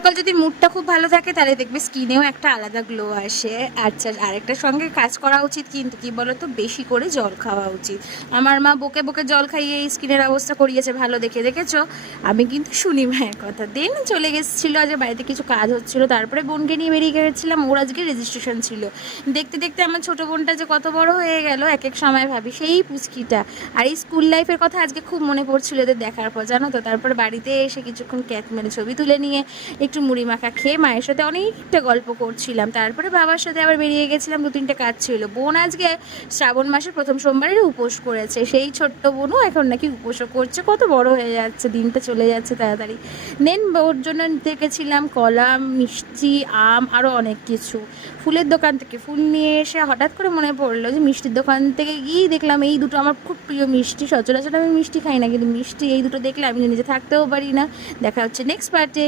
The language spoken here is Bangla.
সকাল যদি মুডটা খুব ভালো থাকে তাহলে দেখবে স্কিনেও একটা আলাদা গ্লো আসে। আচ্ছা, আরেকটার সঙ্গে কাজ করা উচিত, কিন্তু কি বলতো, বেশি করে জল খাওয়া উচিত। আমার মা বকে বকে জল খাইয়ে এই স্কিনের অবস্থা করিয়েছে, ভালো দেখে দেখেছো। আমি কিন্তু শুনি মায়ের কথা। দেন চলে গেছিলো, আজ বাড়িতে কিছু কাজ হচ্ছিলো, তারপরে বোনকে নিয়ে বেরিয়ে গেছিলাম। ওর আজকে রেজিস্ট্রেশন ছিল। দেখতে দেখতে আমার ছোটো বোনটা যে কত বড় হয়ে গেল, এক এক সময় ভাবি সেই পুচকিটা। আর এই স্কুল লাইফের কথা আজকে খুব মনে পড়ছিল এদের দেখার পর, জানো তো। তারপর বাড়িতে এসে কিছুক্ষণ ক্যাট মেরে ছবি তুলে নিয়ে একটু মুড়ি মাখা খেয়ে মায়ের সাথে অনেকটা গল্প করছিলাম। তারপরে বাবার সাথে আবার বেরিয়ে গেছিলাম, 2-3টে কাজ ছিল। বোন আজকে শ্রাবণ মাসের প্রথম সোমবারের উপোস করেছে, সেই ছোট্ট বোনও এখন নাকি উপোসও করছে। কত বড় হয়ে যাচ্ছে, দিনটা চলে যাচ্ছে তাড়াতাড়ি। দেন ওর জন্য দেখেছিলাম কলা, মিষ্টি, আম, আরও অনেক কিছু। ফুলের দোকান থেকে ফুল নিয়ে এসে হঠাৎ করে মনে পড়লো যে মিষ্টির দোকান থেকে গিয়েই দেখলাম এই দুটো আমার খুব প্রিয় মিষ্টি। সচরাচর আমি মিষ্টি খাই না, কিন্তু মিষ্টি এই দুটো দেখলে আমি নিজে থাকতেও পারি না। দেখা হচ্ছে নেক্সট পার্টে।